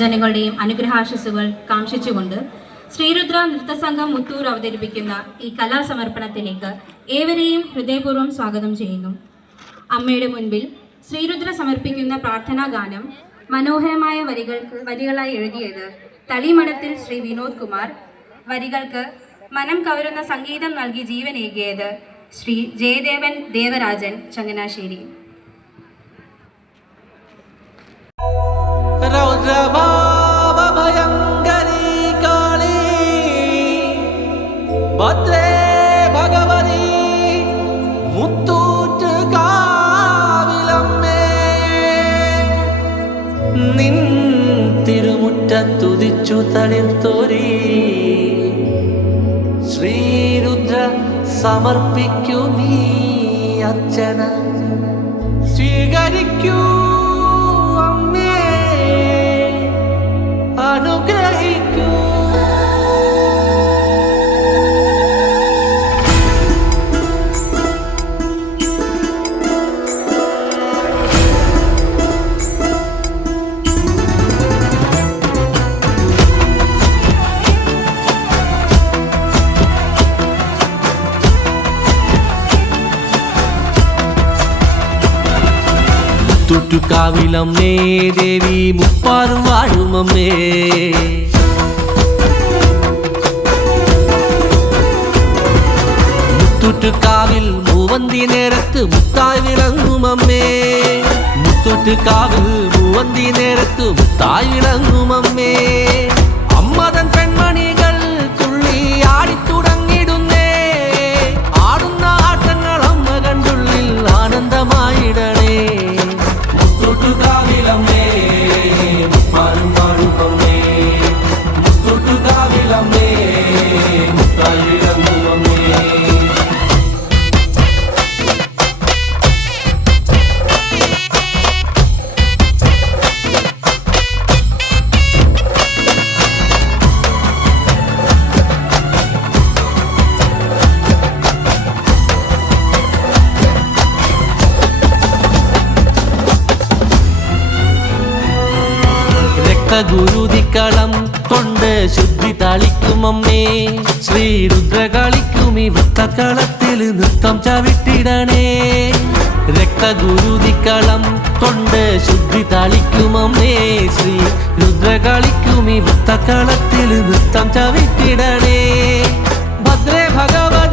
ഭക്തജനങ്ങളുടെയും അനുഗ്രഹാശസ്സുകൾ കാംക്ഷിച്ചുകൊണ്ട് ശ്രീരുദ്ര നൃത്തസംഘം മുത്തൂർ അവതരിപ്പിക്കുന്ന ഈ കലാസമർപ്പണത്തിലേക്ക് ഏവരെയും ഹൃദയപൂർവം സ്വാഗതം ചെയ്യുന്നു. അമ്മയുടെ മുൻപിൽ ശ്രീരുദ്ര സമർപ്പിക്കുന്ന പ്രാർത്ഥനാ ഗാനം മനോഹരമായ വരികൾ വരികളായി എഴുതിയത് തളിമഠത്തിൽ ശ്രീ വിനോദ് കുമാർ. വരികൾക്ക് മനം കവരുന്ന സംഗീതം നൽകി ജീവനേകിയത് ശ്രീ ജയദേവൻ ദേവരാജൻ ചങ്ങനാശ്ശേരി. രൗദ്രഭാവഭയങ്കരീ കാളി ശ്രീരുദ്ര സമർപ്പിക്കൂ നീ അർച്ചന. സ്വീകരിക്കൂ I don't care. தொட்டுக்காவில் அம்மே தேவி முப்பாரும் வாழும் அம்மே முத்துட்டுக்காவில் மூவந்தி நேரத்து முத்தாய் விளங்கும் அம்மே முத்துட்டுக்காவில் மூவந்தி நேரத்து முத்தாய் விளங்கும் அம்மே രക്തഗുരുതിക്കളം കൊണ്ട് ശുദ്ധി തളിക്കും അമ്മേ ശ്രീരുദ്ര കളിക്കും ഈ വൃത്തക്കളത്തിൽ നൃത്തം ചവിട്ടിടണേ. രക്തഗുരുതിക്കളം കൊണ്ട് ശുദ്ധി തളിക്കും അമ്മേ ശ്രീ രുദ്ര കളിക്കും ഈ വൃത്തക്കളത്തിൽ നൃത്തം ചവിട്ടിടണേ. ഭദ്രേ ഭഗവതിയേ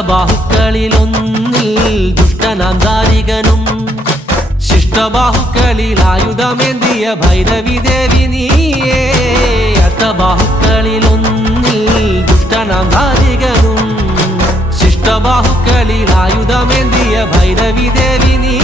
അഷ്ടബാഹുക്കളിലൊന്നിൽ ദുഷ്ടനാന്താരികനും ശിഷ്ടബാഹുക്കളിൽ ആയുധമേന്തിയ ഭൈരവി ദേവി നീയേ. അഷ്ടബാഹുക്കളിലൊന്നിൽ ദുഷ്ടനാന്താരികനും ശിഷ്ടബാഹുക്കളിൽ ആയുധമേന്തിയ ഭൈരവി ദേവി നീ